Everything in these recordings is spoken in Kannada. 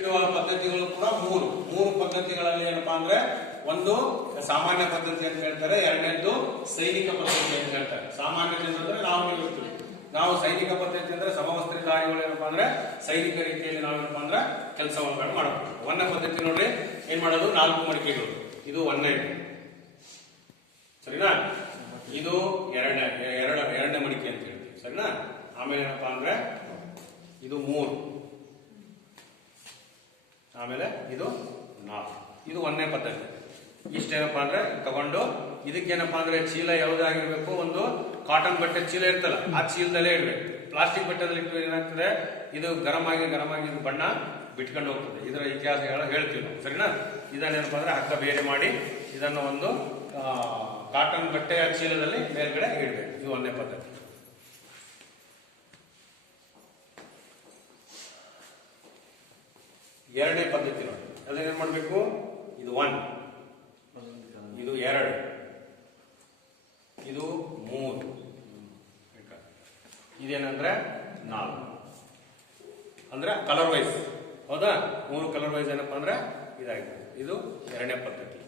ಇಡುವ ಪದ್ಧತಿಗಳು ಕೂಡ ಮೂರು. ಮೂರು ಪದ್ಧತಿಗಳಲ್ಲಿ ಏನಪ್ಪಾ ಅಂದ್ರೆ ಒಂದು ಸಾಮಾನ್ಯ ಪದ್ಧತಿ ಅಂತ ಹೇಳ್ತಾರೆ ಎರಡನೇದು ಸೈನಿಕ ಪದ್ಧತಿ ಅಂತ ಹೇಳ್ತಾರೆ. ಸಾಮಾನ್ಯ ಜನರು ನಾವು ನಿಲ್ಲಿಸ್ತೀವಿ ನಾವು ಸೈನಿಕ ಪದ್ಧತಿ ಅಂದ್ರೆ ಸಮವಸ್ತ್ರಧಾರಿಗಳು ಏನಪ್ಪಾ ಅಂದ್ರೆ ಸೈನಿಕ ರೀತಿಯಲ್ಲಿ ನಾವು ಏನಪ್ಪಾ ಅಂದ್ರೆ ಕೆಲಸವನ್ನು ಮಾಡಬೇಕು ಒಂದನೇ ಪದ್ಧತಿ ನೋಡ್ರಿ, ಏನ್ ಮಾಡೋದು? ನಾಲ್ಕು ಮಡಿಕೆಗಳು. ಇದು ಒಂದನೇ. ಸರಿನಾ? ಇದು ಎರಡನೇ, ಎರಡ, ಎರಡನೇ ಮಡಿಕೆ ಅಂತ ಹೇಳ್ತೀವಿ. ಸರಿನಾ? ಆಮೇಲೆ ಏನಪ್ಪಾ ಅಂದ್ರೆ ಇದು ಮೂರು. ಆಮೇಲೆ ಇದು ನಾಲ್ಕು. ಇದು ಒಂದನೇ ಪದ್ಧತಿ. ಇಷ್ಟೇನಪ್ಪ ಅಂದ್ರೆ ತಗೊಂಡು ಇದಕ್ಕೇನಪ್ಪ ಅಂದ್ರೆ ಚೀಲ ಯಾವುದಾಗಿರ್ಬೇಕು ಒಂದು ಕಾಟನ್ ಬಟ್ಟೆ ಚೀಲ ಇರ್ತಲ್ಲ, ಆ ಚೀಲದಲ್ಲೇ ಇಡ್ಬೇಕು. ಪ್ಲಾಸ್ಟಿಕ್ ಬಟ್ಟೆದಲ್ಲಿ ಇಟ್ಟು ಏನಾಗ್ತದೆ? ಇದು ಗರಮ್ ಆಗಿ ಗರಂ ಆಗಿ ಇದು ಬಣ್ಣ ಬಿಟ್ಕೊಂಡು ಹೋಗ್ತದೆ. ಇದರ ಇತಿಹಾಸ ಹೇಳ- ಹೇಳ್ತೀವಿ ನಾವು. ಸರಿನಾ? ಇದನ್ನೇನಪ್ಪ ಅಂದ್ರೆ ಹಗ್ಗ ಬೇರೆ ಮಾಡಿ ಇದನ್ನು ಒಂದು ಕಾಟನ್ ಬಟ್ಟೆಯ ಚೀಲದಲ್ಲಿ ಮೇಲ್ಗಡೆ ಇಡಬೇಕು. ಇದು ಒಂದೇ ಪದ್ಧತಿ. ಎರಡನೇ ಪದ್ಧತಿ ನೋಡಿ. ಅದನ್ನೇನ್ ಮಾಡಬೇಕು? ಇದು ಒನ್ ಇದು ಎರಡು. ಇದು ಮೂರು. ಇದೇನಂದ್ರೆ ನಾಲ್ಕು. ಅಂದ್ರೆ ಕಲರ್ ವೈಸ್ ಹೌದಾ? ಮೂರು ಕಲರ್ ವೈಸ್ ಏನಪ್ಪಾ ಅಂದ್ರೆ ಇದಾಗಿದೆ. ಇದು ಎರಡನೇ ಪದ್ಧತಿ.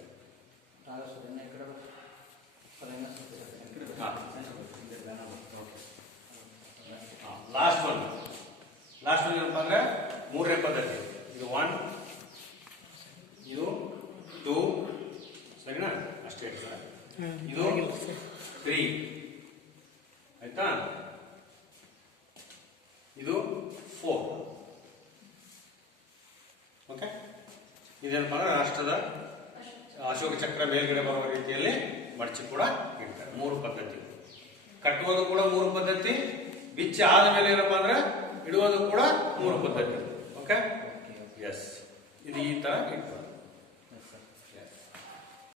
ಲಾಸ್ಟ್ ಒನ್ ಲಾಸ್ಟ್ ಒನ್ ಏನಪ್ಪಾ ಅಂದ್ರೆ ಮೂರನೇ ಪದ್ಧತಿ. ಇದು ಒನ್ ಇದು ಟೂ ಸರಿನಾ? ಅಷ್ಟೇ ಸರ್ ಇದು ತ್ರೀ ಆಯ್ತಾ? ಇದು ಫೋರ್ ಓಕೆ ಇದೇನಪ್ಪ ಅಂದ್ರೆ ರಾಷ್ಟ್ರದ ಅಶೋಕ ಚಕ್ರ ಮೇಲ್ಗಡೆ ಬರುವ ರೀತಿಯಲ್ಲಿ ಮಡಚಿ ಕೂಡ ಇಡ್ತಾರೆ. ಮೂರು ಪದ್ಧತಿ. ಕಟ್ಟುವುದು ಕೂಡ ಮೂರು ಪದ್ಧತಿ ಬಿಚ್ಚಿ ಆದ ಮೇಲೆ ಏನಪ್ಪಾ ಅಂದ್ರೆ ಇಡುವುದು ಕೂಡ ಮೂರು ಪದ್ಧತಿ. ಓಕೆ ಎಸ್ ಇದು ಈ ತರ ಇಟ್ಕೊಳ್ಳಿ